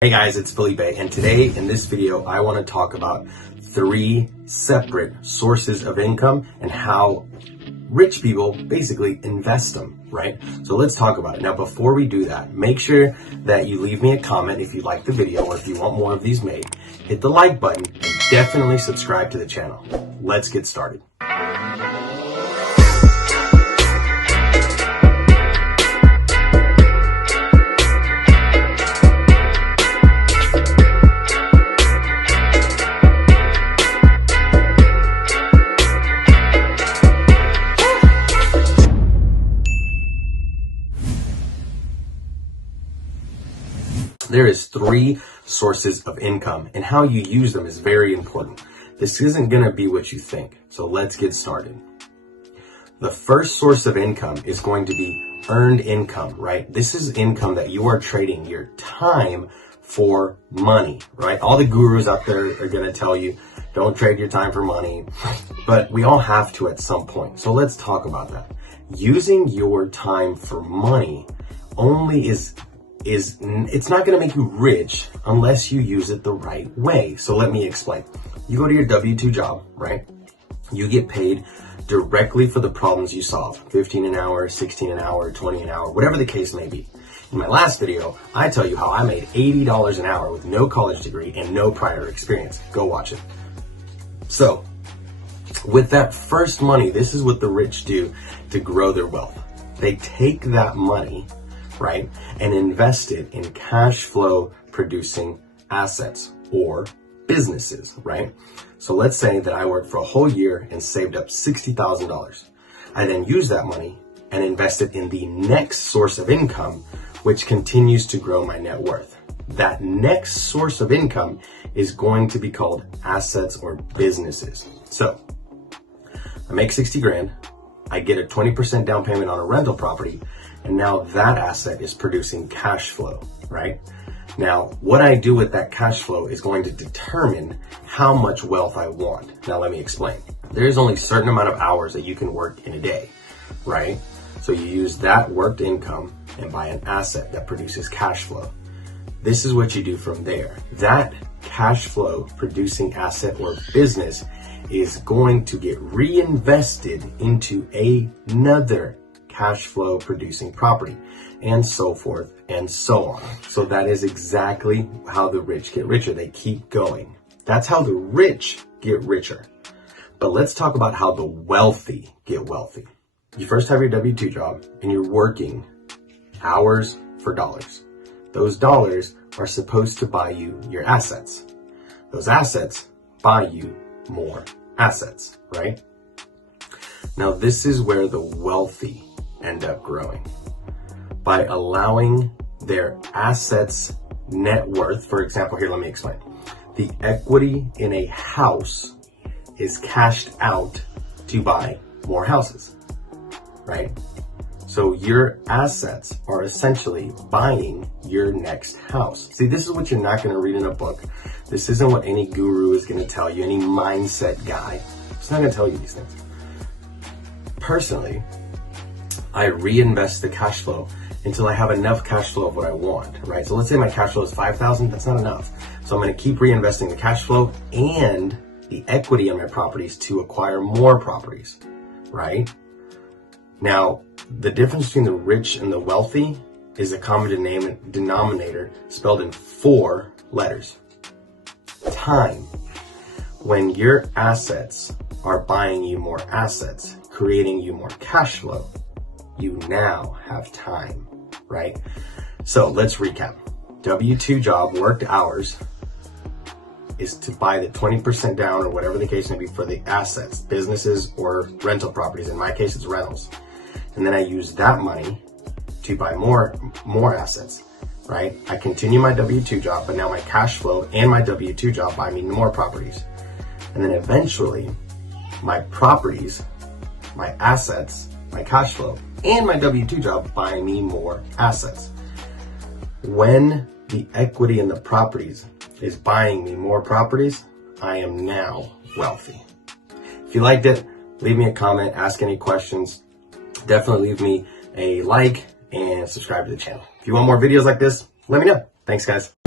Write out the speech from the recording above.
Hey guys, it's Felipe, and today in this video, I want to talk about 3 separate sources of income and how rich people basically invest them, right? So let's talk about it. Now, before we do that, make sure that you leave me a comment if you like the video or if you want more of these made. Hit the like button and definitely subscribe to the channel. Let's get started. There is 3 sources of income, and how you use them is very important. This isn't going to be what you think, so let's get started. The first source of income is going to be earned income, right? This is income that you are trading your time for money, right? All the gurus out there are going to tell you, don't trade your time for money, but we all have to at some point. So let's talk about that. Using your time for money only it's not going to make you rich unless you use it the right way. So let me explain. You go to your W-2 job, right? You get paid directly for the problems you solve. 15 an hour, 16 an hour, 20 an hour, whatever the case may be. In my last video, I tell you how I made $80 an hour with no college degree and no prior experience. Go watch it. So with that first money, this is what the rich do to grow their wealth. They take that money, right, and invest it in cash flow producing assets or businesses, right? So let's say that I worked for a whole year and saved up $60,000. I then use that money and invest it in the next source of income, which continues to grow my net worth. That next source of income is going to be called assets or businesses. So I make 60 grand. I get a 20% down payment on a rental property, and now that asset is producing cash flow, right? Now, what I do with that cash flow is going to determine how much wealth I want. Now, let me explain. There's only a certain amount of hours that you can work in a day, right? So you use that worked income and buy an asset that produces cash flow. This is what you do from there. That cash flow producing asset or business is going to get reinvested into another cash flow producing property, and so forth and so on. So that is exactly how the rich get richer. They keep going. That's how the rich get richer. But let's talk about how the wealthy get wealthy. You first have your W-2 job and you're working hours for dollars. Those dollars are supposed to buy you your assets. Those assets buy you more assets, right? Now, this is where the wealthy end up growing. By allowing their assets net worth, for example, here, let me explain. The equity in a house is cashed out to buy more houses, right? So your assets are essentially buying your next house. See, this is what you're not going to read in a book. This isn't what any guru is going to tell you, any mindset guy. It's not going to tell you these things. Personally, I reinvest the cash flow until I have enough cash flow of what I want, right? So let's say my cash flow is 5,000, that's not enough. So I'm going to keep reinvesting the cash flow and the equity in my properties to acquire more properties, right? Now, the difference between the rich and the wealthy is a common denominator spelled in 4 letters. Time. When your assets are buying you more assets, creating you more cash flow, you now have time, right? So let's recap. W-2 job, worked hours, is to buy the 20% down or whatever the case may be for the assets, businesses or rental properties. In my case, it's rentals. And then I use that money to buy more assets, right? I continue my W-2 job, but now my cash flow and my W-2 job buy me more properties. And then eventually my properties, my assets, my cash flow, and my W-2 job buy me more assets. When the equity in the properties is buying me more properties, I am now wealthy. If you liked it, leave me a comment, ask any questions. Definitely leave me a like and subscribe to the channel. If you want more videos like this, let me know. Thanks, guys.